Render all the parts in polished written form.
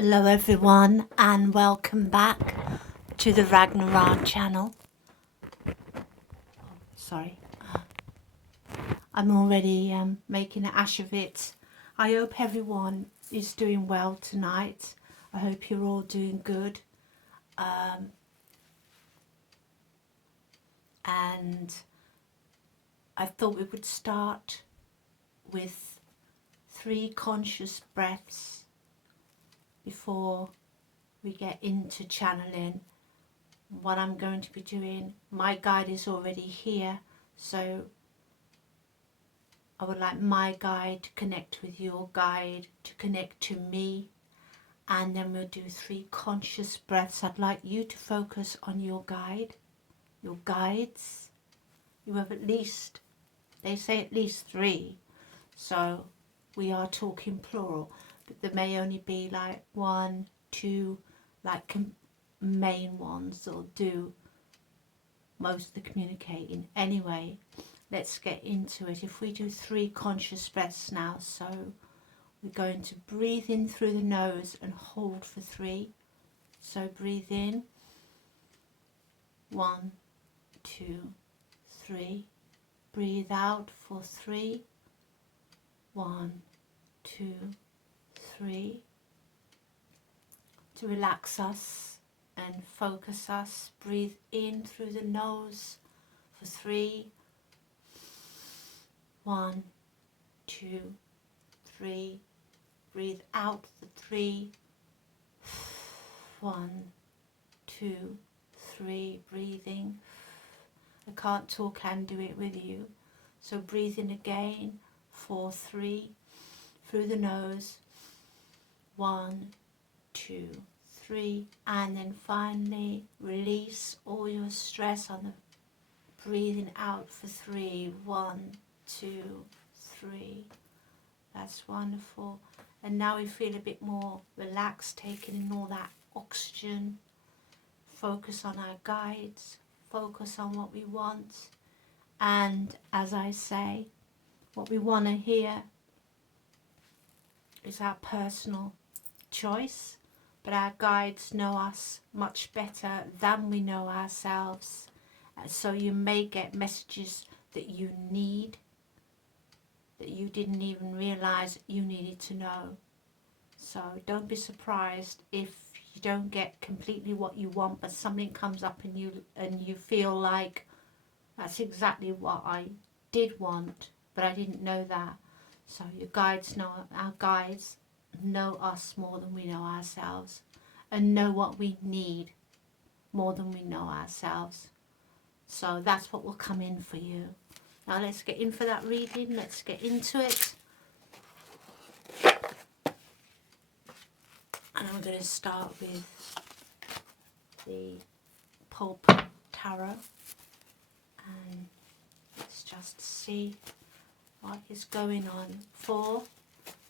Hello everyone and welcome back to the Ragnar-Ra channel. Sorry, I'm already making an ash of it. I hope everyone is doing well tonight. I hope you're all doing good. And I thought we would start with 3 conscious breaths before we get into channeling. What I'm going to be doing, my guide is already here, so I would like my guide to connect with your guide, to connect to me, and then we'll do 3 conscious breaths. I'd like you to focus on your guide, your guides. You have at least, they say at least 3, so we are talking plural, but there may only be like 1, 2, like main ones that'll do most of the communicating. Anyway, let's get into it. If we do 3 conscious breaths now, so we're going to breathe in through the nose and hold for 3. So breathe in, 1, 2, 3. Breathe out for 3, 1, 2, 3. To relax us and focus us, breathe in through the nose for 3, 1, 2, 3. Breathe out for 3, 1, 2, 3. Breathing. I can't talk and do it with you. So breathe in again for 3 through the nose. 1, 2, 3, and then finally release all your stress on the breathing out for 3. 1, 2, 3. That's wonderful. And now we feel a bit more relaxed, taking in all that oxygen. Focus on our guides, focus on what we want, and as I say, what we want to hear is our personal choice, but our guides know us much better than we know ourselves. So you may get messages that you need, that you didn't even realize you needed to know. So don't be surprised if you don't get completely what you want, but something comes up in you and you feel like that's exactly what I did want, but I didn't know that. So your guides know, our guides know us more than we know ourselves, and know what we need more than we know ourselves. So that's what will come in for you. Now let's get in for that reading. Let's get into it. And I'm going to start with the Pulp Tarot. And let's just see what is going on for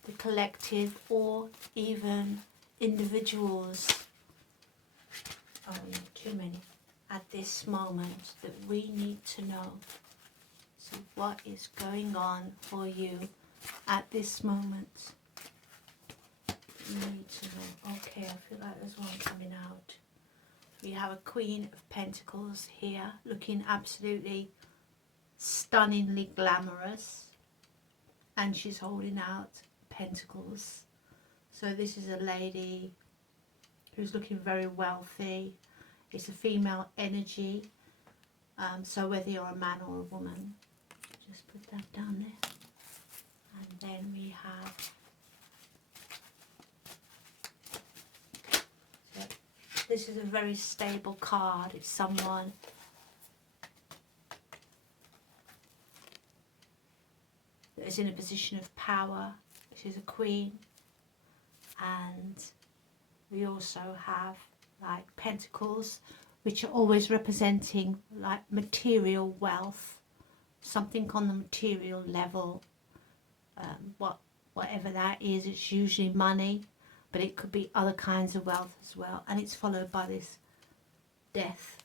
the collective or even individuals. Oh, too many at this moment that we need to know. So what is going on for you at this moment? You need to know. Okay, I feel like there's one coming out. We have a Queen of Pentacles here, looking absolutely stunningly glamorous, and she's holding out pentacles. So this is a lady who's looking very wealthy. It's a female energy, so whether you're a man or a woman, just put that down there. And then we have, so this is a very stable card. It's someone that is in a position of power. She's a queen. And we also have like pentacles, which are always representing like material wealth, something on the material level. Whatever that is, it's usually money, but it could be other kinds of wealth as well. And it's followed by this death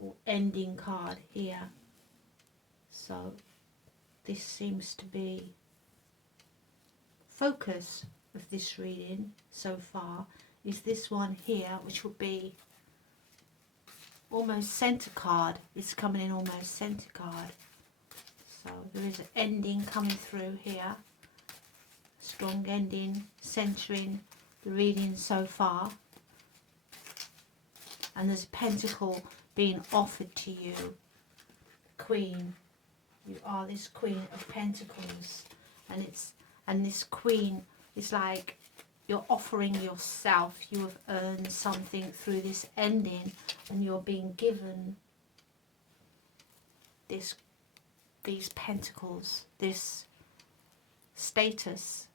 or ending card here. So this seems to be focus. of this reading so far is this one here, which will be almost center card. It's coming in almost center card. So there is an ending coming through here. Strong ending, centering the reading so far. And there's a pentacle being offered to you. Queen. You are this Queen of Pentacles. And this Queen is like you're offering yourself. You have earned something through this ending, and you're being given these pentacles, this status.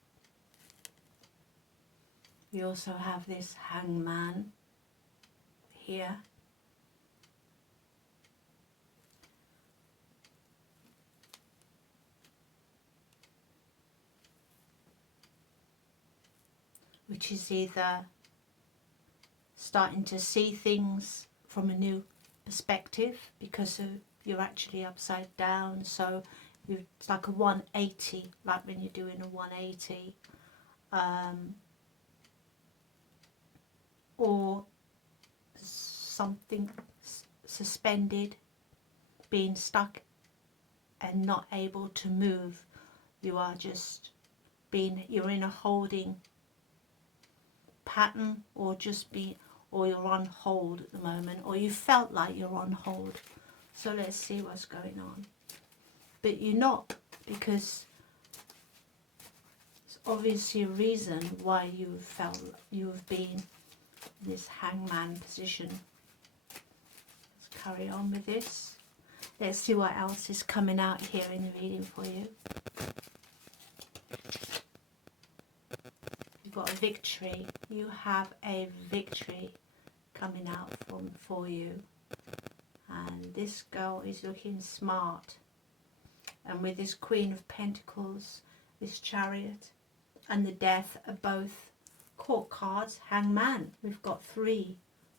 We also have this Hangman here. Which is either starting to see things from a new perspective because you're actually upside down, so it's like a 180, like when you're doing a 180, or something suspended, being stuck and not able to move. You are just you're in a holding pattern, or or you're on hold at the moment, or you felt like you're on hold. So let's see what's going on. But you're not, because it's obviously a reason why you felt you have been in this Hangman position. Let's carry on with this. Let's see what else is coming out here in the reading for you. You've got a victory. You have a victory coming out for you. And this girl is looking smart. And with this Queen of Pentacles, this Chariot, and the Death are both court cards. Hangman. We've got 3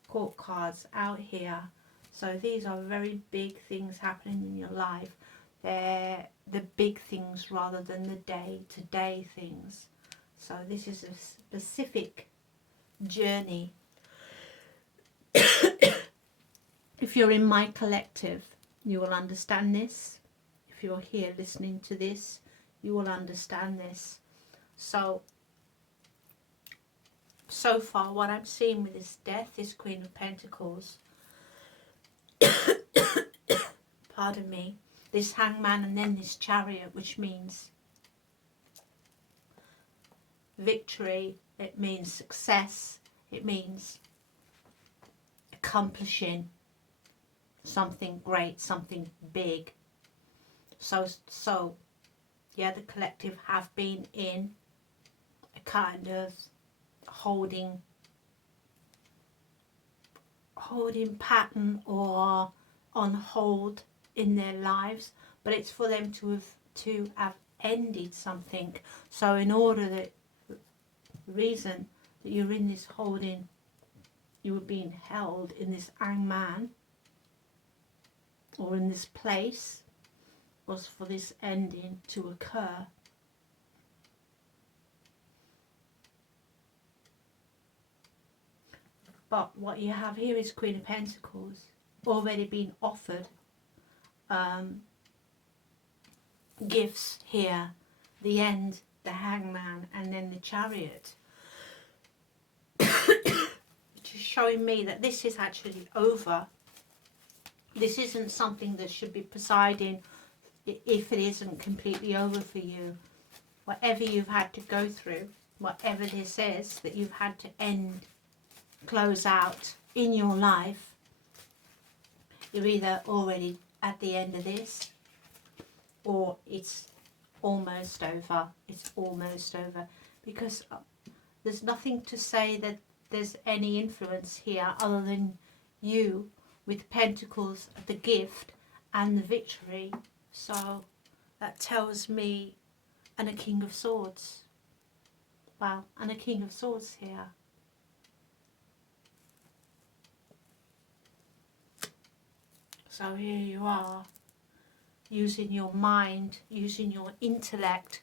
court cards out here. So these are very big things happening in your life. They're the big things rather than the day-to-day things. So this is a specific journey. If you're in my collective, you will understand this. If you're here listening to this, you will understand this. So far what I'm seeing with this Death, this Queen of Pentacles, pardon me, this Hangman, and then this Chariot, which means victory, it means success, it means accomplishing something great, something big. So yeah, the collective have been in a kind of holding pattern or on hold in their lives, but it's for them to have ended something. So in order that the reason that you're in this holding, you were being held in this Hangman or in this place, was for this ending to occur. But what you have here is Queen of Pentacles, already been offered gifts here, the end, the Hangman, and then the Chariot. Which is showing me that this is actually over. This isn't something that should be presiding if it isn't completely over for you. Whatever you've had to go through, whatever this is that you've had to end, close out in your life, you're either already at the end of this, or it's almost over. It's almost over, because there's nothing to say that there's any influence here other than you with Pentacles, the gift and the victory. So that tells me, and a King of Swords. Wow, and a King of Swords here. So here you are, using your mind, using your intellect,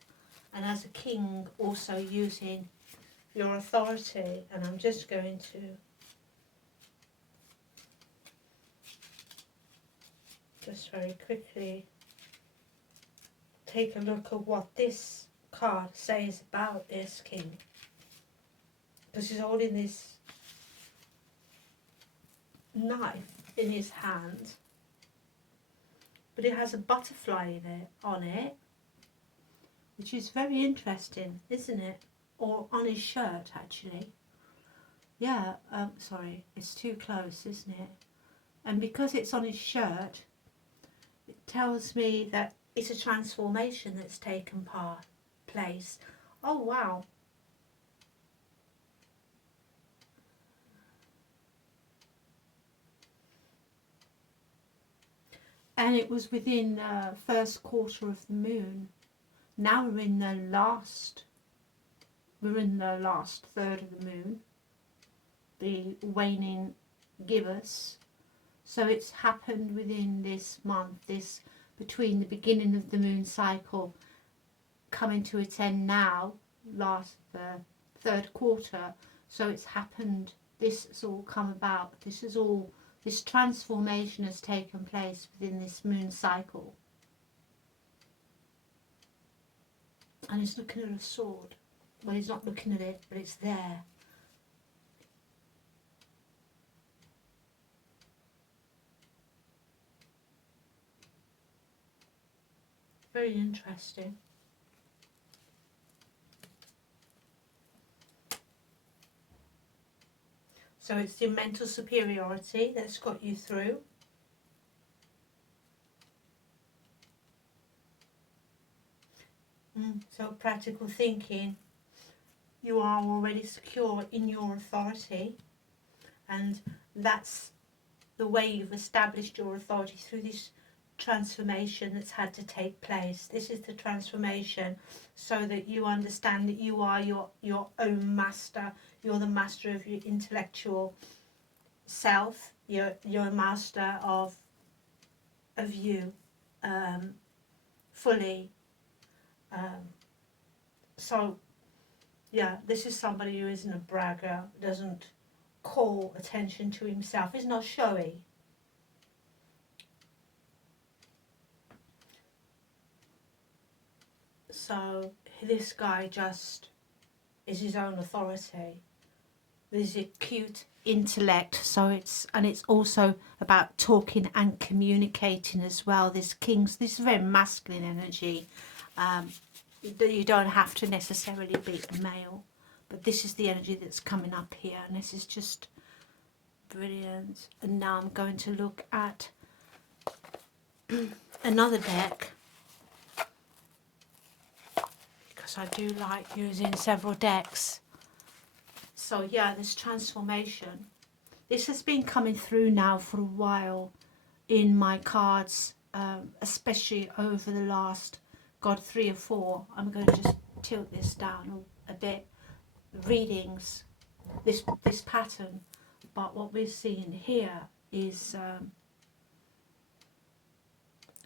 and as a king also using your authority, and I'm just going to just very quickly take a look at what this card says about this king, because he's holding this knife in his hand, but it has a butterfly in it, on it, which is very interesting, isn't it? Or on his shirt, actually. Yeah, sorry, it's too close, isn't it? And because it's on his shirt, it tells me that it's a transformation that's taken place. Oh, wow. And it was within the first quarter of the moon. Now we're in the last third of the moon, the waning gibbous. So it's happened within this month, this between the beginning of the moon cycle coming to its end now, the third quarter. So it's happened, this has all come about, this transformation has taken place within this moon cycle. And he's looking at a sword. Well, he's not looking at it, but it's there. Very interesting. So it's your mental superiority that's got you through. So practical thinking, you are already secure in your authority, and that's the way you've established your authority, through this transformation that's had to take place. This is the transformation so that you understand that you are your own master. You're the master of your intellectual self. You're a master of you fully. So yeah, this is somebody who isn't a bragger, doesn't call attention to himself, is not showy. So this guy just is his own authority. There's acute intellect, so it's also about talking and communicating as well. This is very masculine energy. You don't have to necessarily be male, but this is the energy that's coming up here, and this is just brilliant. And now I'm going to look at another deck, because I do like using several decks. So yeah, this transformation, this has been coming through now for a while in my cards, especially over the last 3 or 4. I'm going to just tilt this down a bit. Readings, this pattern, but what we're seeing here is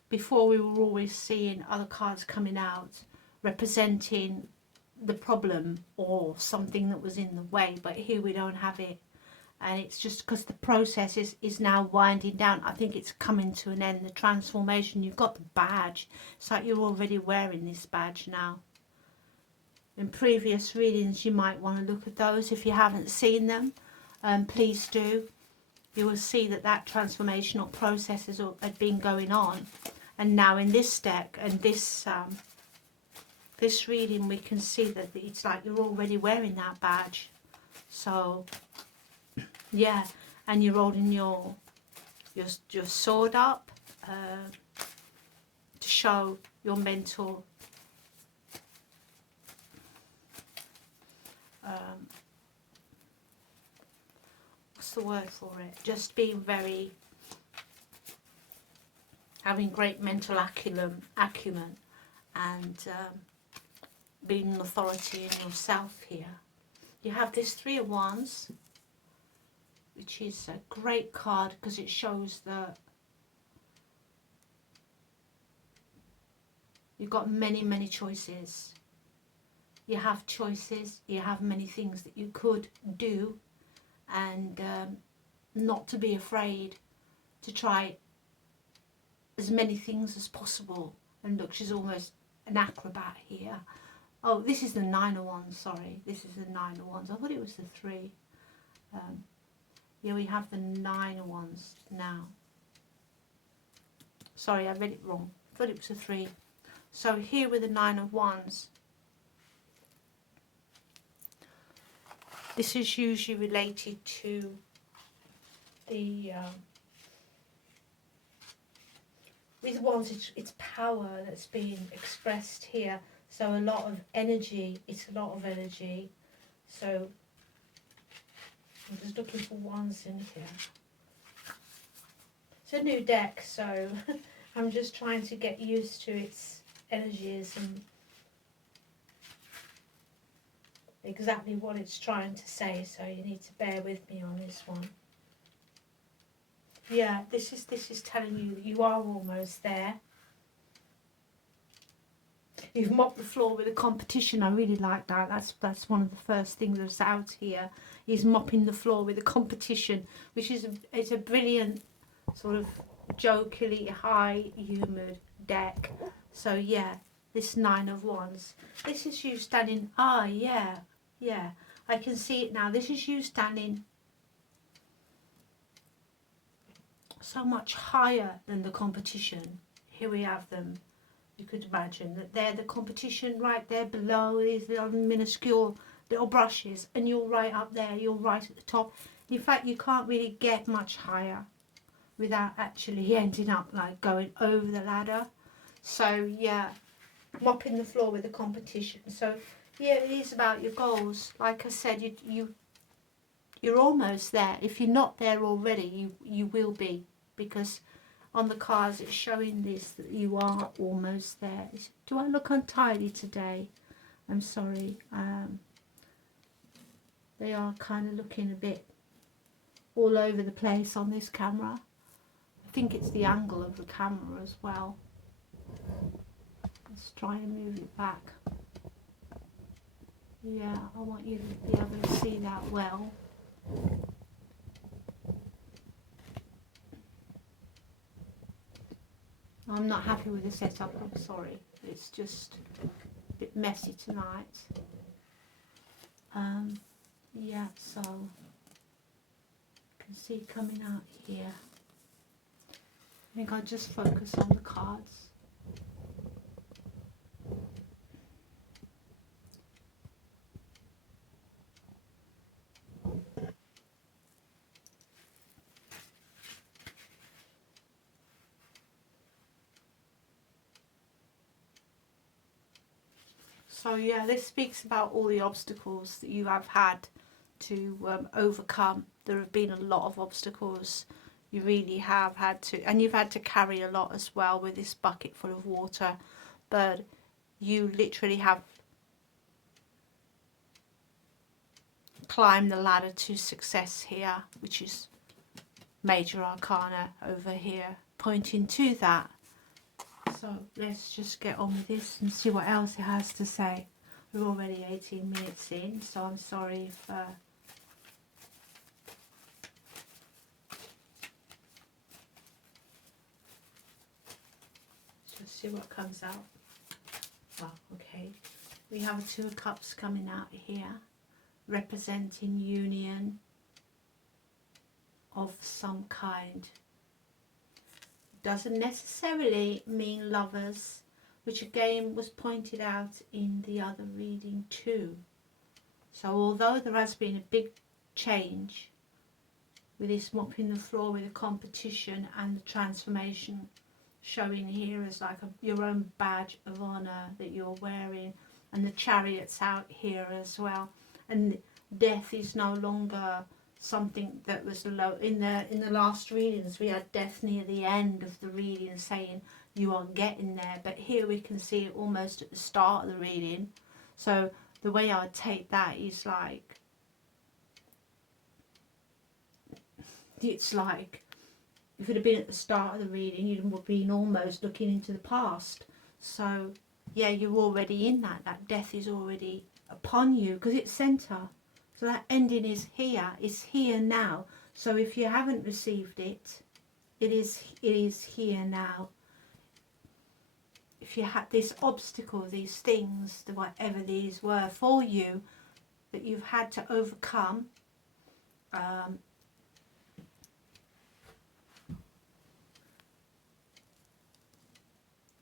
before we were always seeing other cards coming out representing the problem or something that was in the way, but here we don't have it, and it's just because the process is now winding down. I think it's coming to an end, the transformation. You've got the badge, it's like you're already wearing this badge now. In previous readings you might want to look at those if you haven't seen them. Please do. You will see that transformational process had been going on, and now in this deck and this reading we can see that it's like you're already wearing that badge. So yeah, and you're holding your sword up to show your mental what's the word for it? Just being having great mental acumen and being an authority in yourself here. You have this 3 of Wands, which is a great card because it shows that you've got many choices. you have choices, you have many things that you could do, and not to be afraid to try as many things as possible. And look, she's almost an acrobat here. Oh, this is the 9 of Wands, sorry. This is the 9 of Wands. I thought it was the 3. Yeah, we have the 9 of Wands now. Sorry, I read it wrong. I thought it was a 3. So here with the 9 of Wands, this is usually related to the with Wands, it's power that's being expressed here. So a lot of energy. It's a lot of energy. So I'm just looking for Wands in here. It's a new deck, so I'm just trying to get used to its energies and exactly what it's trying to say. So you need to bear with me on this one. Yeah, this is telling you that you are almost there. You've mopped the floor with a competition. I really like that. That's one of the first things that's out here. Is mopping the floor with a competition, which is it's a brilliant sort of jokily high humoured deck. So yeah, this 9 of Wands. This is you standing. Ah, yeah, yeah. I can see it now. This is you standing so much higher than the competition. Here we have them. You could imagine that they're the competition right there below these little minuscule little brushes, and you're right up there, you're right at the top. In fact, you can't really get much higher without actually ending up like going over the ladder. So yeah, mopping the floor with the competition. So yeah, it is about your goals. Like I said, you're almost there. If you're not there already, you will be, because on the cards it's showing this, that you are almost there. Do I look untidy today? I'm sorry. They are kind of looking a bit all over the place on this camera. I think it's the angle of the camera as well. Let's try and move it back. Yeah, I want you to be able to see that well. I'm not happy with the setup, I'm sorry. It's just a bit messy tonight. Yeah, so you can see coming out here. I think I'll just focus on the cards. So yeah, this speaks about all the obstacles that you have had to overcome. There have been a lot of obstacles. You really have had to, and you've had to carry a lot as well with this bucket full of water. But you literally have climbed the ladder to success here, which is Major Arcana over here, pointing to that. So let's just get on with this and see what else it has to say. We're already 18 minutes in, so I'm sorry if let's see what comes out. Well, okay. We have a 2 of Cups coming out here, representing union of some kind. Doesn't necessarily mean lovers, which again was pointed out in the other reading too. So although there has been a big change with this mopping the floor with a competition and the transformation showing here as like your own badge of honour that you're wearing, and the Chariot's out here as well, and death is no longer something that was low. In the last readings we had death near the end of the reading saying you are getting there, but here we can see it almost at the start of the reading. So the way I take that is like, it's like if it had been at the start of the reading, you'd have been almost looking into the past. So yeah, you're already in that death is already upon you, because it's center. So that ending is here now. So if you haven't received it, it is here now. If you had this obstacle, these things, whatever these were for you, that you've had to overcome,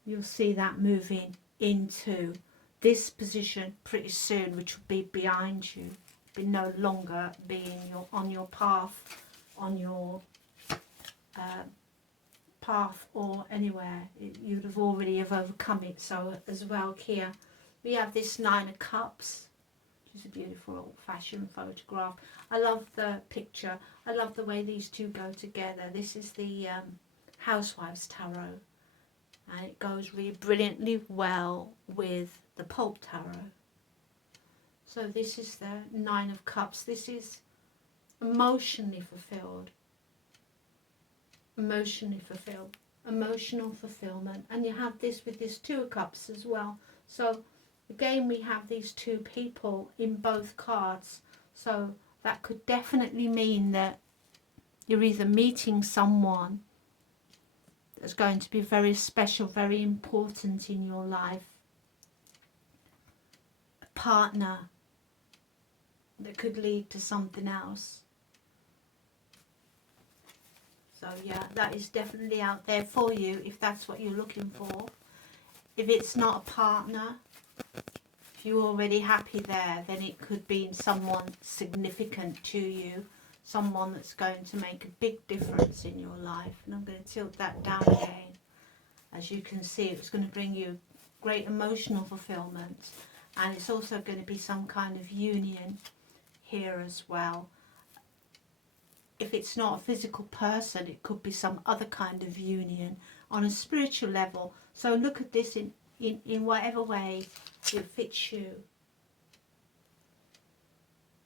you'll see that moving into this position pretty soon, which will be behind you, be no longer being on your path, on your path or anywhere. You'd have already have overcome it. So as well here we have this 9 of Cups, which is a beautiful old-fashioned photograph. I love the picture. I love the way these two go together. This is the Housewives Tarot, and it goes really brilliantly well with the Pulp Tarot. So this is the 9 of Cups. This is emotionally fulfilled. Emotional fulfillment. And you have this with this 2 of Cups as well. So again, we have these two people in both cards. So that could definitely mean that you're either meeting someone that's going to be very special, very important in your life, a partner that could lead to something else. So yeah, that is definitely out there for you if that's what you're looking for. If it's not a partner, if you're already happy there, then it could be someone significant to you, someone that's going to make a big difference in your life. And I'm going to tilt that down again. As you can see, it's going to bring you great emotional fulfillment, and it's also going to be some kind of union here as well. If it's not a physical person, it could be some other kind of union on a spiritual level. So look at this in whatever way it fits you.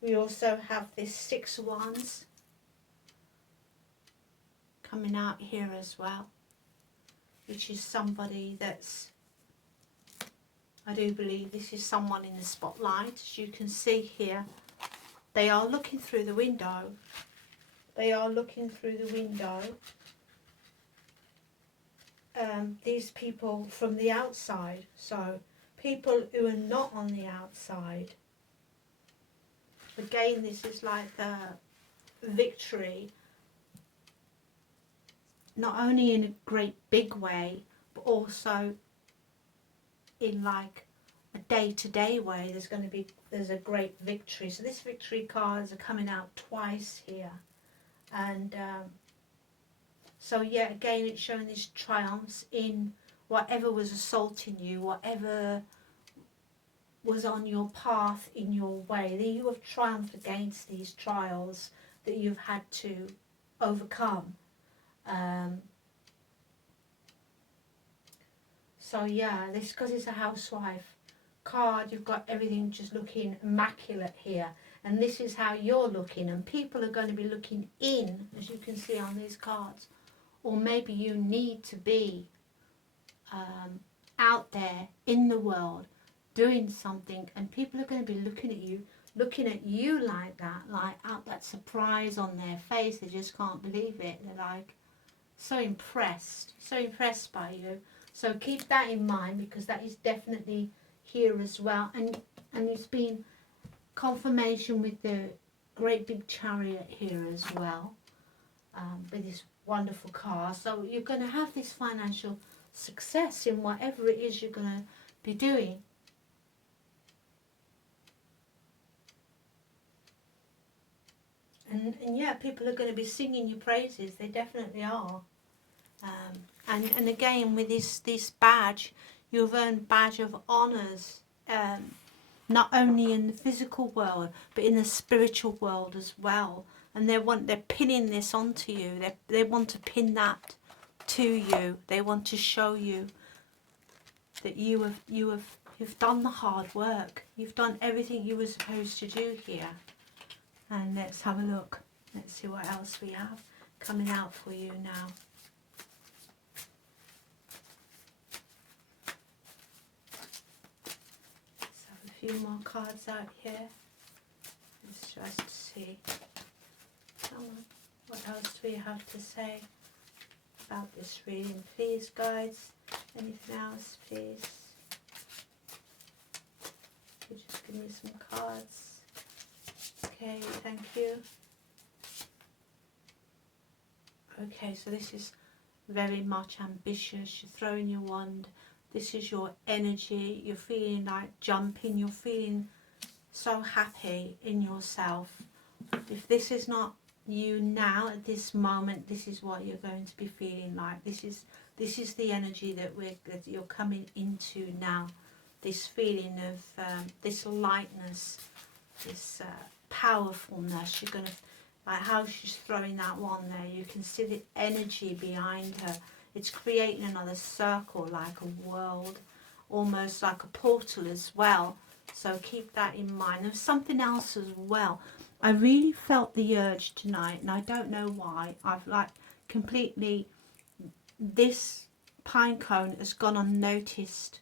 We also have this 6 of Wands coming out here as well, which is somebody that's, I do believe this is someone in the spotlight. As you can see here, they are looking through the window. They are looking through the window. These people from the outside. So people who are not on the outside. Again, this is like the victory. Not only in a great big way, but also in like a day-to-day way. There's a great victory. So this victory cards are coming out twice here. And so yeah, again, it's showing these triumphs in whatever was assaulting you, whatever was on your path, in your way, that you have triumphed against these trials that you've had to overcome. So yeah, this, because it's a housewife card, you've got everything just looking immaculate here. And this is how you're looking, and people are going to be looking in, as you can see on these cards. Or maybe you need to be out there in the world doing something, and people are going to be looking at you like that, like out that surprise on their face. They just can't believe it. They're like so impressed by you. So keep that in mind, because that is definitely here as well. And it's been confirmation with the great big Chariot here as well, with this wonderful car. So you're going to have this financial success in whatever it is you're going to be doing. And yeah, people are going to be singing your praises. They definitely are. And again, with this badge, you've earned badge of honours, not only in the physical world, but in the spiritual world as well. And they're pinning this onto you. They want to pin that to you. They want to show you that you've done the hard work. You've done everything you were supposed to do here. And let's have a look. Let's see what else we have coming out for you now. Let's have a few more cards out here. Let's just see. Come on. What else do we have to say about this reading? Please, guides. Anything else, please? You just give me some cards. Okay, thank you. Okay, so this is very much ambitious. You're throwing your wand. This is your energy. You're feeling like jumping. You're feeling so happy in yourself. If this is not you now at this moment, this is what you're going to be feeling like. This is the energy that you're coming into now. This feeling of this lightness, this powerfulness. You're going to, like how she's throwing that one there, you can see the energy behind her. It's creating another circle, like a world, almost like a portal as well. So keep that in mind. There's something else as well. I really felt the urge tonight, and I don't know why. I've like completely, this pine cone has gone unnoticed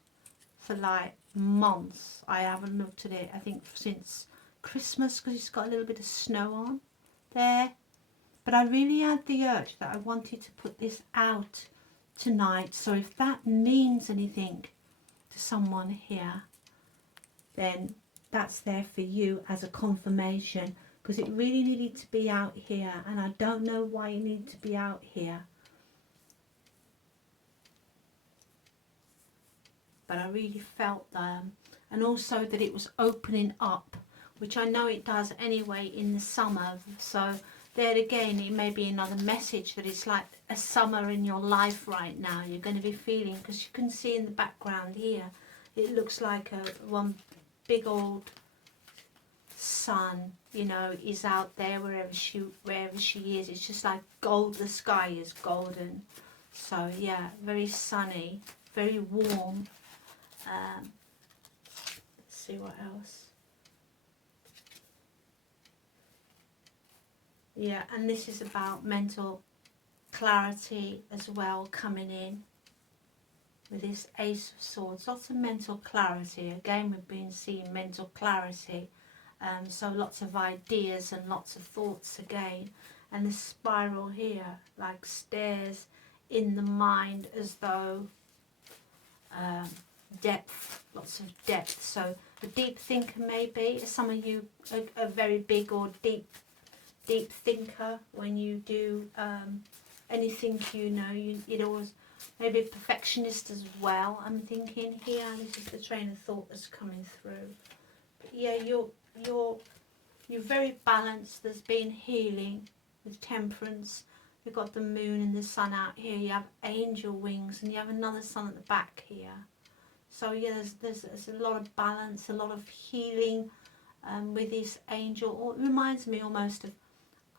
for like months. I haven't looked at it, I think, since Christmas, because it's got a little bit of snow on there. But I really had the urge that I wanted to put this out tonight. So if that means anything to someone here, then that's there for you as a confirmation, because it really needed to be out here, and I don't know why it needed to be out here, but I really felt them. And also that it was opening up, which I know it does anyway in the summer. So there again, it may be another message that it's like a summer in your life right now. You're going to be feeling, because you can see in the background here, it looks like one big old sun, you know, is out there wherever she is. It's just like gold. The sky is golden. So yeah, very sunny, very warm. Let's see what else. Yeah, and this is about mental clarity as well, coming in with this Ace of Swords. Lots of mental clarity. Again, we've been seeing mental clarity. So lots of ideas and lots of thoughts again. And the spiral here, like stairs in the mind, as though depth, lots of depth. So a deep thinker maybe. Some of you are very big or deep thinker when you do anything, you know. It always, maybe a perfectionist as well, I'm thinking here. This is the train of thought that's coming through. But yeah, you're very balanced. There's been healing with temperance. You've got the moon and the sun out here. You have angel wings, and you have another sun at the back here. So yeah, there's a lot of balance, a lot of healing with this angel. It reminds me almost of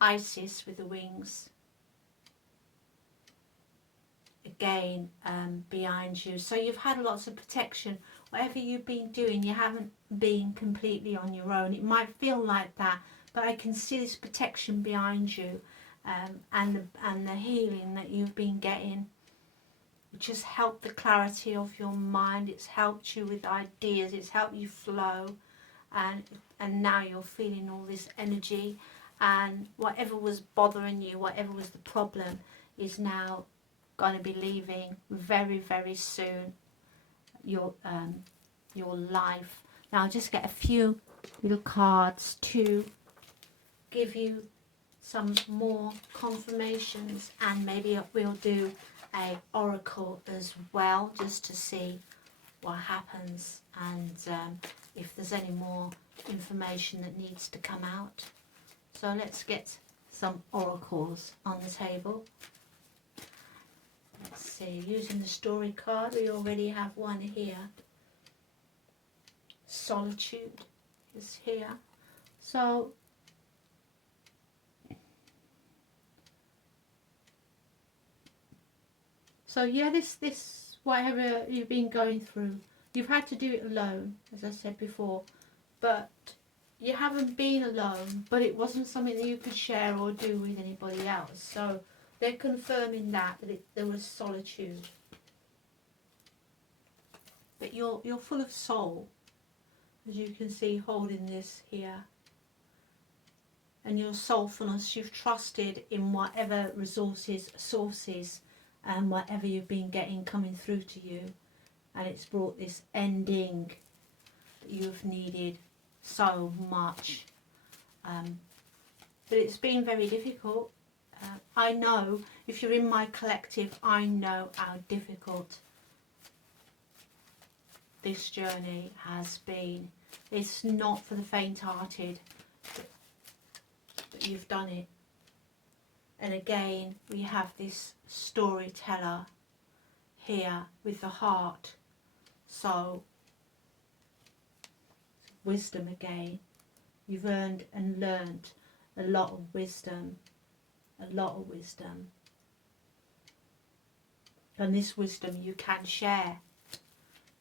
Isis with the wings. Again, behind you. So you've had lots of protection. Whatever you've been doing, you haven't been completely on your own. It might feel like that, but I can see this protection behind you, and the healing that you've been getting. It just helped the clarity of your mind. It's helped you with ideas. It's helped you flow, and now you're feeling all this energy, and whatever was bothering you, whatever was the problem, is now going to be leaving very, very soon. Your life. Now I'll just get a few little cards to give you some more confirmations, and maybe we'll do a oracle as well, just to see what happens, and if there's any more information that needs to come out. So let's get some oracles on the table. Let's see, using the story card, we already have one here. Solitude is here. So yeah, this whatever you've been going through, you've had to do it alone, as I said before, but you haven't been alone, but it wasn't something that you could share or do with anybody else. So they're confirming that there was solitude. But you're full of soul. as you can see, holding this here. And your soulfulness, you've trusted in whatever resources, sources, and whatever you've been getting coming through to you. And it's brought this ending that you've needed so much. But it's been very difficult. I know, if you're in my collective, I know how difficult this journey has been. It's not for the faint-hearted, but you've done it. And again, we have this storyteller here with the heart. So, wisdom again. You've earned and learned a lot of wisdom. A lot of wisdom. And this wisdom you can share.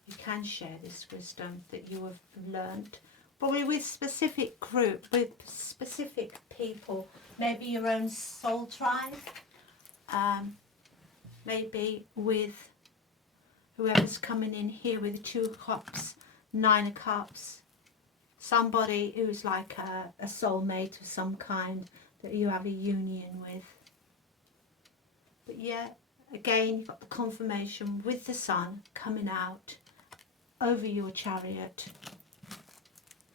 You can share this wisdom that you have learned. Probably with specific group, with specific people. Maybe your own soul tribe. Maybe with whoever's coming in here with the 2 of Cups, 9 of Cups. Somebody who's like a soulmate of some kind that you have a union with. But yeah, again, you've got the confirmation with the sun coming out over your chariot.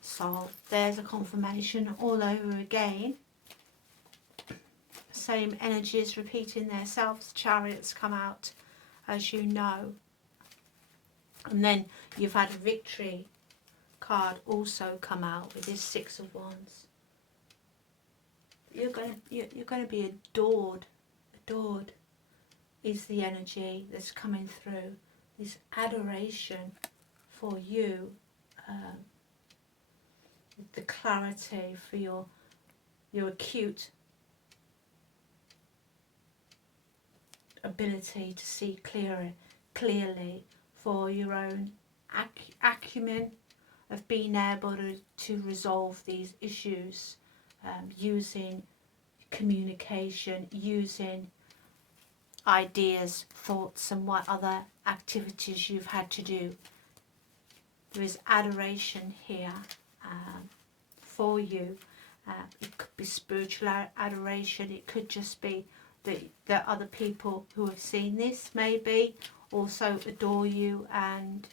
So there's a confirmation all over again. Same energies repeating themselves. Chariots come out, as you know. And then you've had a victory card also come out with this 6 of Wands. You're going to be adored. Adored is the energy that's coming through. This adoration for you, the clarity for your acute ability to see clearly, for your own acumen of being able to resolve these issues, using communication, using ideas, thoughts, and what other activities you've had to do. There is adoration here for you. It could be spiritual adoration. It could just be that other people who have seen this maybe also adore you, and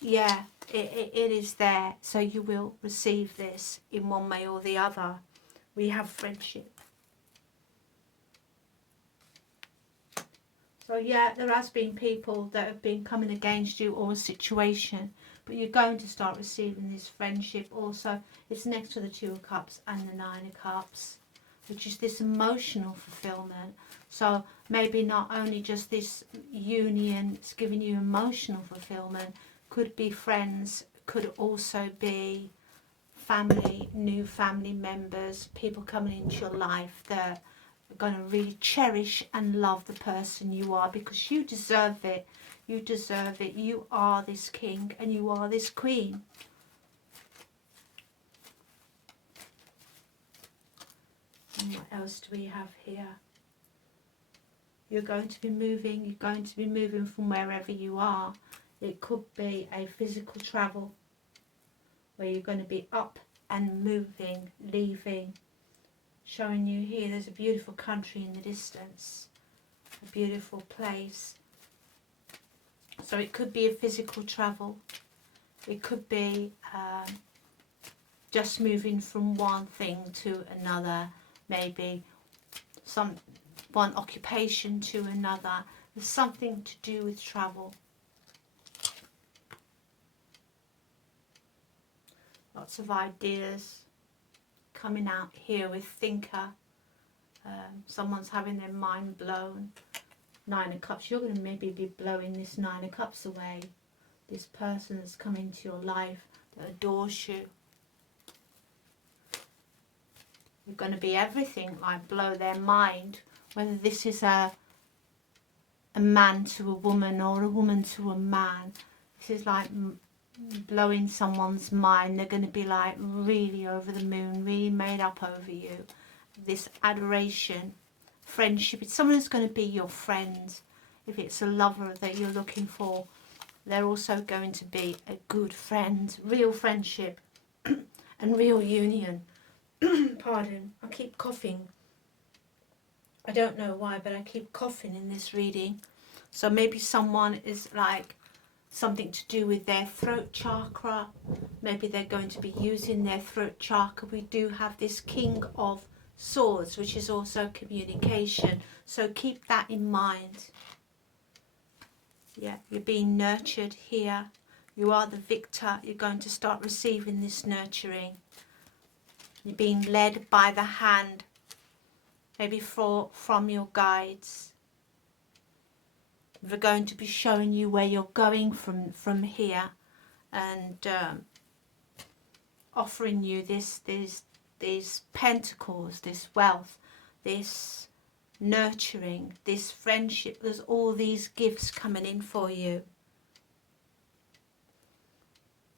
yeah, it is there. So you will receive this in one way or the other. We have friendship. So yeah, there has been people that have been coming against you or a situation, but you're going to start receiving this friendship also. It's next to the 2 of Cups and the 9 of Cups, which is this emotional fulfillment. So maybe not only just this union, it's giving you emotional fulfillment, could be friends, could also be family, new family members, people coming into your life that are going to really cherish and love the person you are, because you deserve it. You deserve it. You are this king and you are this queen. And what else do we have here? You're going to be moving. You're going to be moving from wherever you are. It could be a physical travel where you're going to be up and moving, leaving. Showing you here, there's a beautiful country in the distance. A beautiful place. So it could be a physical travel. It could be just moving from one thing to another. Maybe one occupation to another. There's something to do with travel. Lots of ideas coming out here with thinker. Someone's having their mind blown. 9 of Cups. You're going to maybe be blowing this 9 of Cups away. This person that's come into your life that adores you. You're going to be everything, like blow their mind. Whether this is a man to a woman or a woman to a man. This is like blowing someone's mind. They're going to be like really over the moon, really made up over you. This adoration, friendship. It's someone who's going to be your friend. If it's a lover that you're looking for, they're also going to be a good friend, real friendship and real union. Pardon, I keep coughing. I don't know why, but I keep coughing in this reading. So maybe someone is like something to do with their throat chakra. Maybe they're going to be using their throat chakra. We do have this King of Swords, which is also communication. So keep that in mind. Yeah, you're being nurtured here. You are the victor. You're going to start receiving this nurturing. You're being led by the hand, maybe from your guides. They're going to be showing you where you're going from here, and offering you these pentacles, this wealth, this nurturing, this friendship. There's all these gifts coming in for you.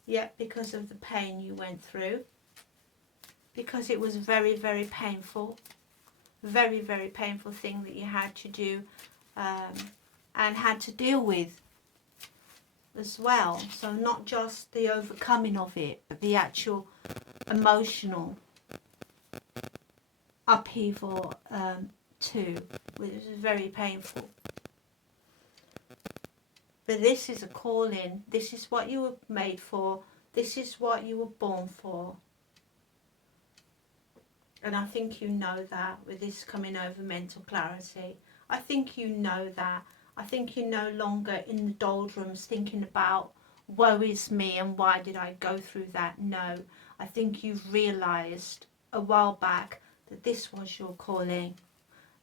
Yeah, because of the pain you went through. Because it was very, very painful. Very, very painful thing that you had to do and had to deal with as well. So not just the overcoming of it, but the actual emotional upheaval too, which is very painful. But this is a calling. This is what you were made for. This is what you were born for. And I think you know that with this coming over mental clarity. I think you know that. I think you're no longer in the doldrums thinking about woe is me and why did I go through that. No, I think you've realised a while back that this was your calling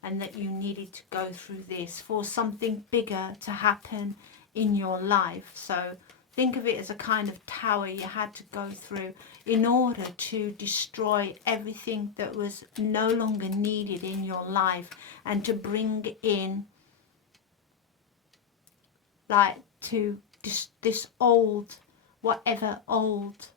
and that you needed to go through this for something bigger to happen in your life. So think of it as a kind of tower you had to go through in order to destroy everything that was no longer needed in your life, and to bring in, like, to this old, whatever old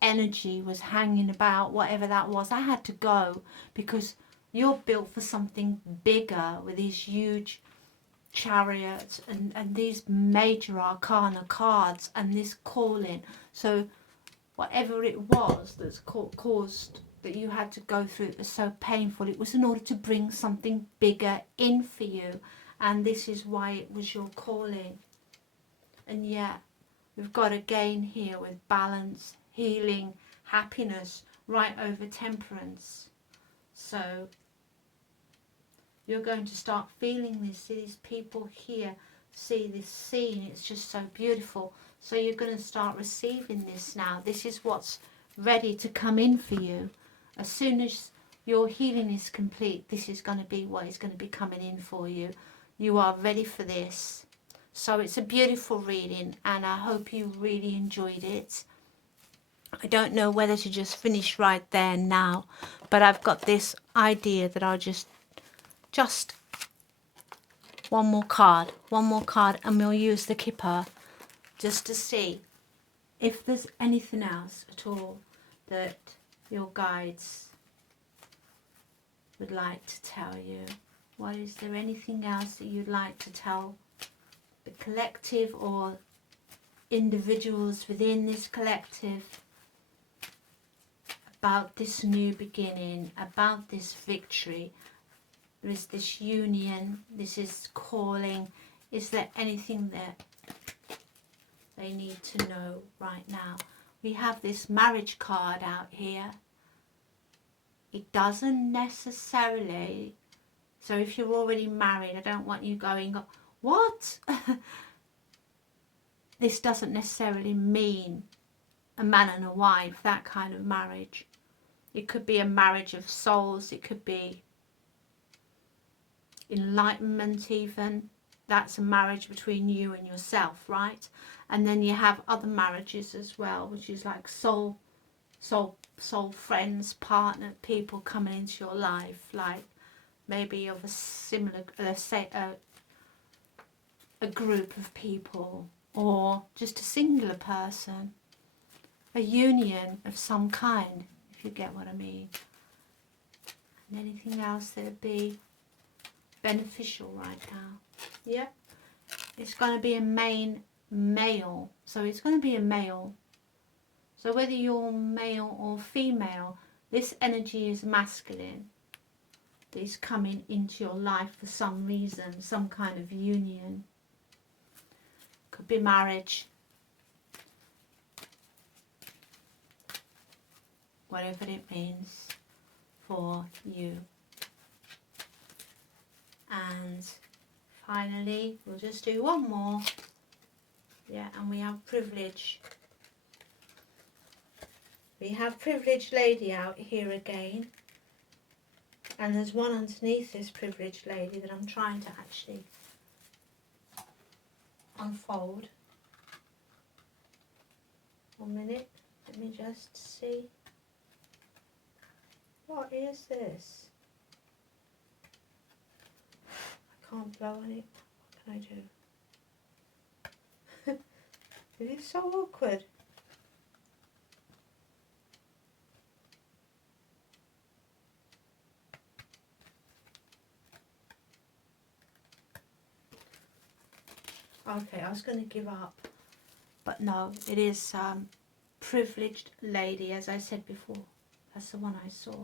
energy was hanging about, whatever that was. I had to go because you're built for something bigger with these huge chariots and these major arcana cards and this calling. So whatever it was that's caused that you had to go through, it was so painful, it was in order to bring something bigger in for you, and this is why it was your calling. And yet we've got again here with balance, healing, happiness, right over temperance. So you're going to start feeling this. See these people here, see this scene, it's just so beautiful. So you're going to start receiving this now. This is what's ready to come in for you. As soon as your healing is complete, this is going to be what is going to be coming in for you. You are ready for this. So it's a beautiful reading, and I hope you really enjoyed it. I don't know whether to just finish right there now, but I've got this idea that I'll just one more card, and we'll use the kipper just to see if there's anything else at all that your guides would like to tell you. What is there anything else that you'd like to tell the collective or individuals within this collective about this new beginning, about this victory? There is this union, this is calling. Is there anything that they need to know right now? We have this marriage card out here. It doesn't necessarily, so if you're already married, I don't want you going, what? This doesn't necessarily mean a man and a wife, that kind of marriage. It could be a marriage of souls, it could be enlightenment even. That's a marriage between you and yourself, right? And then you have other marriages as well, which is like soul friends, partner, people coming into your life, like maybe of a similar, say a group of people, or just a singular person, a union of some kind, if you get what I mean. And anything else that would be beneficial right now? Yeah, it's going to be a main male. So it's going to be a male. So whether you're male or female, this energy is masculine. That is coming into your life for some reason, some kind of union. Could be marriage. Whatever it means for you. And finally, we'll just do one more. Yeah, and we have privilege. We have privileged lady out here again. And there's one underneath this privileged lady that I'm trying to actually unfold. 1 minute. Let me just see. What is this? I can't blow on it. What can I do? It is so awkward. Okay, I was going to give up. But no, it is privileged lady, as I said before. That's the one I saw.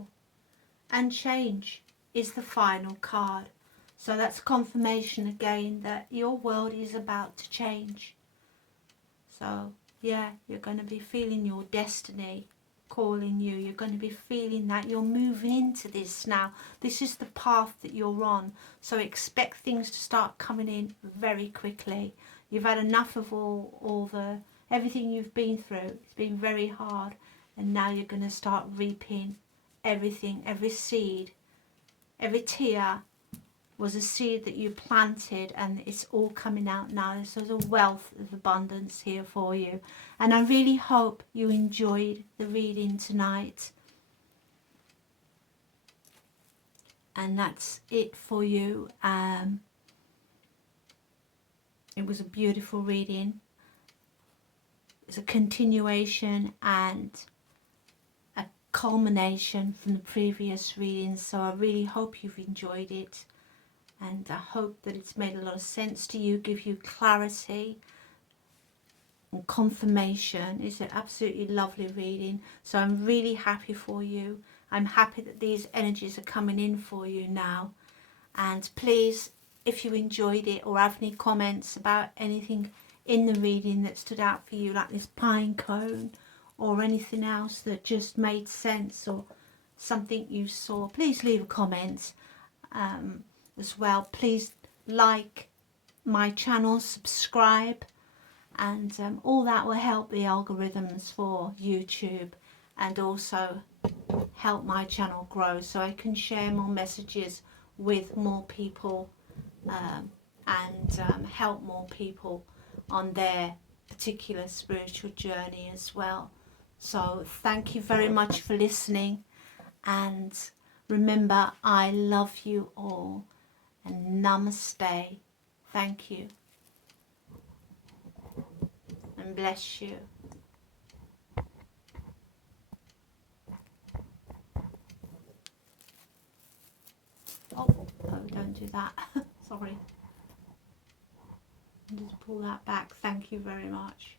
And change is the final card. So that's confirmation again that your world is about to change. So yeah, you're going to be feeling your destiny calling you. You're going to be feeling that you're moving into this now. This is the path that you're on. So expect things to start coming in very quickly. You've had enough of everything you've been through. It's been very hard. And now you're going to start reaping everything, every seed, every tear was a seed that you planted, and it's all coming out now. So there's a wealth of abundance here for you. And I really hope you enjoyed the reading tonight. And that's it for you. It was a beautiful reading. It's a continuation and a culmination from the previous readings. So I really hope you've enjoyed it. And I hope that it's made a lot of sense to you, give you clarity and confirmation. It's an absolutely lovely reading. So I'm really happy for you. I'm happy that these energies are coming in for you now. And please, if you enjoyed it or have any comments about anything in the reading that stood out for you, like this pine cone or anything else that just made sense or something you saw, please leave a comment. As well, please like my channel, subscribe, and all that will help the algorithms for YouTube and also help my channel grow so I can share more messages with more people and help more people on their particular spiritual journey as well. So thank you very much for listening, and remember, I love you all. And namaste. Thank you. And bless you. Oh, don't do that. Sorry. Just pull that back. Thank you very much.